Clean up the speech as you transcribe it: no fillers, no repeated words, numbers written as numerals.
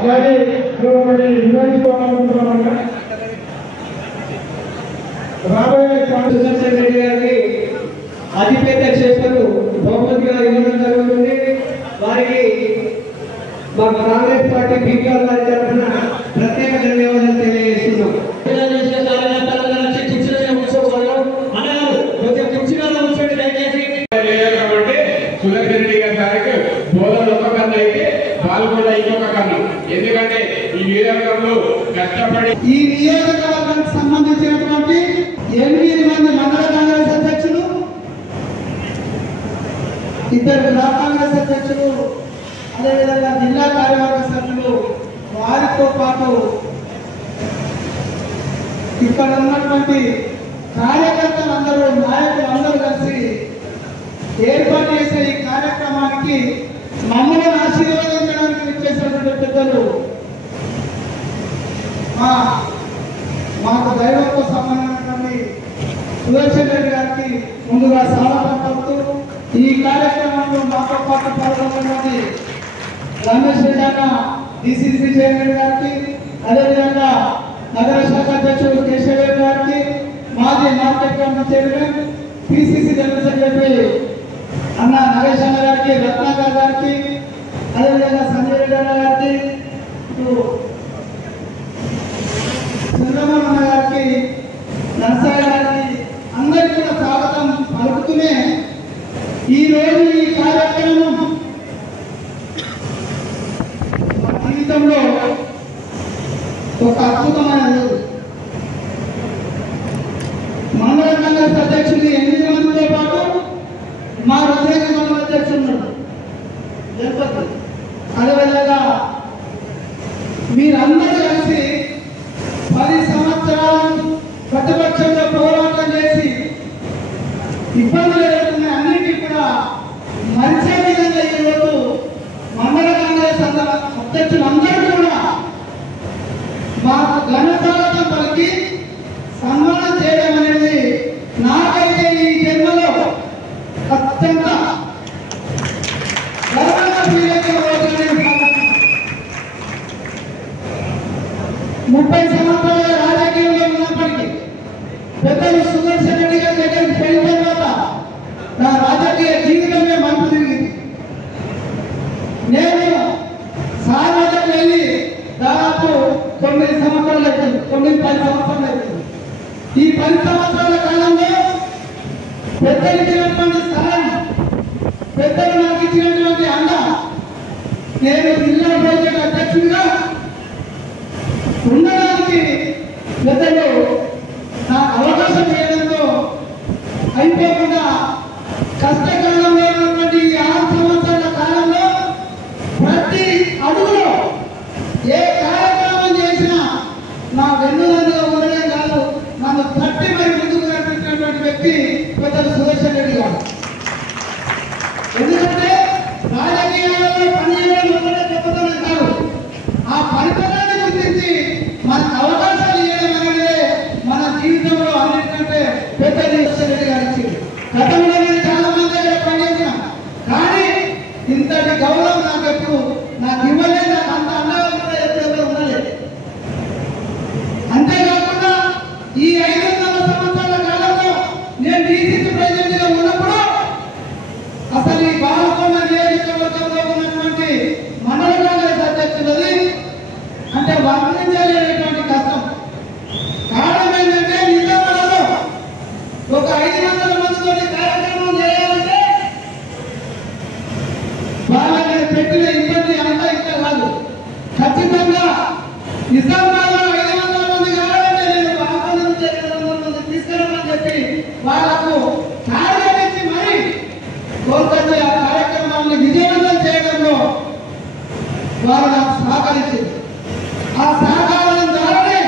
అలాగే రాబోయే సుదర్శన్ రెడ్డి గారికి అతిపెద్ద చేపలు బహుమతిగా ఇవ్వడం జరుగుతుంది. వారికి మా కాంగ్రెస్ పార్టీ బీకార్ వారి తరఫున ప్రత్యేక ధన్యవాదాలు తెలియజేస్తున్నాం. సుదర్శన్ రెడ్డి గారికి బోధనలు ఒక కన్నా అయితే పాల్గొండ ఇంకొక కన్నా. ఎందుకంటే ఈ నియోజకవర్గంలో కష్టపడి ఈ నియోజకవర్గానికి సంబంధించినటువంటి 8 మంది మండల కాంగ్రెస్ అధ్యక్షులు, 2 బ్లాక్ కాంగ్రెస్ అధ్యక్షులు, అదేవిధంగా జిల్లా కార్యవర్గ సభ్యులు, వారితో పాటు ఇక్కడ ఉన్నటువంటి కార్యకర్తలందరూ, నాయకులందరూ కలిసి ఏర్పాటు చేసే ఈ కార్యక్రమానికి మమ్మల్ని ఆశీర్వదించడానికి విచ్చేసినటువంటి పెద్దలు మాకు దైవంతో సంబంధించినటువంటి సుదర్శన్ రెడ్డి గారికి ముందుగా స్వాగతం పలుకుతూ, ఈ కార్యక్రమంలో మాతో పాటు పాల్గొన్నటువంటి రమేష్ రెడ్డి అన్న డిసిసి చైర్మన్ గారికి, అదేవిధంగా నగర శాఖ అధ్యక్షుడు కేశవ్ గారికి, మాజీ market committee chairman PCC general secretary అన్న నరేష్ అన్న గారికి, రత్నాకర్ గారికి, అదేవిధంగా సంజయ్ రెడ్డి అన్న గారికి, చంద్రమోహన్ అన్న గారికి, నర్సయ్య గారికి, అందరికీ కూడా స్వాగతం పలుకుతూనే ఈరోజు ఈ కార్యక్రమం మా జీవితంలో ఒక అద్భుతమైన రోజు. మండల కాంగ్రెస్ అధ్యక్షులు 8 మందితో పాటు మా రుద్రేక మండల అధ్యక్షుడు జగపతి, అదేవిధంగా మీరందరూ కలిసి 10 సంవత్సరాలు ప్రతిపక్షంలో పోరాటం చేసి ఇబ్బందులు ఎదుర్కొన్న అన్నింటినీ కూడా మరిచే విధంగా ఈరోజు మండల కాంగ్రెస్ అధ్యక్షులందరూ కూడా మాకు ఘన స్వాగతం పలికి సన్మానం చేయడం అనేది నాకైతే ఈ జన్మలో అత్యంత గర్వంగా ఫీల్ అయితే 30 సంవత్సరాల రాజకీయంలో ఉన్నప్పటికీ పెద్దలు సుదర్శన్ రెడ్డి గారి దగ్గరికి వెళ్ళిన తర్వాత నా రాజకీయ జీవితమే మలుపు తిరిగింది. నేను సార్వజనిక వెళ్ళి దాదాపు 9 సంవత్సరాలు అవుతుంది, 9-10 సంవత్సరాలు అవుతుంది. ఈ 10 సంవత్సరాల కాలంలో పెద్దలు ఇచ్చినటువంటి స్థానం, పెద్దలు నాకు ఇచ్చినటువంటి అండ, నేను జిల్లా పరిషత్ అధ్యక్షుడిగా ఉండడానికి పెద్దలు నాకు అవకాశం ఇవ్వడంతో అయిపోకుండా కష్టకాలంలో ఉన్నటువంటి 6 సంవత్సరాల కాలంలో ప్రతి అడుగులో ఏ కార్యక్రమం చేసినా నా వెన్నుదన్నుగా ఉండడం కాదు, నన్ను తట్టి మరి ముందుకు నడిపించినటువంటి వ్యక్తి పెద్దలు సుదర్శన్ రెడ్డి గారు. ఎందుకంటే రాజకీయాలలో పనిచేయడం వల్లనే గొప్పతనం కాదు, ఆ పనితనాన్ని గుర్తించి మనకు అవకాశాలు ఇవ్వడం అనేది మన జీవితంలో అన్నిటికంటే పెద్దది సుదర్శన్ రెడ్డి గారు ఇచ్చింది. గతంలో నేను చాలా మంది దగ్గర పనిచేసిన, కానీ ఇంతటి గౌరవం నాకు ఎప్పుడు నాకు ఇవ్వలేదు, నాకు అంత అండగా కూడా ఎప్పుడు ఉండలేదు. అంతేకాకుండా ఈ 5 సంవత్సరాల కాలంలో నేను డిసిసి ప్రెసిడెంట్ గా ఉన్నప్పుడు అసలు ఈ బాలకొండ నియోజకవర్గంలో ఉన్నటువంటి మండల కాంగ్రెస్ అధ్యక్షులది అంటే వర్ణించలేనటువంటి కష్టం. కారణం ఏంటంటే నిజామాబాద్లో ఒక 500 మందితో కార్యక్రమం చేయాలంటే వాళ్ళకి పెట్టిన ఇబ్బంది అంతా ఇంకా కాదు. ఖచ్చితంగా నిజామాబాద్లో 500 మంది కావాలంటే నేను బాలకొండ నుంచి 200 మంది తీసుకురామని చెప్పి వాళ్ళకు టార్గెట్ ఇచ్చి మరి కోల్కతా ఆ కార్యక్రమాన్ని విజయవంతం చేయడంలో వారు నాకు సహకరించింది. ఆ సహకారం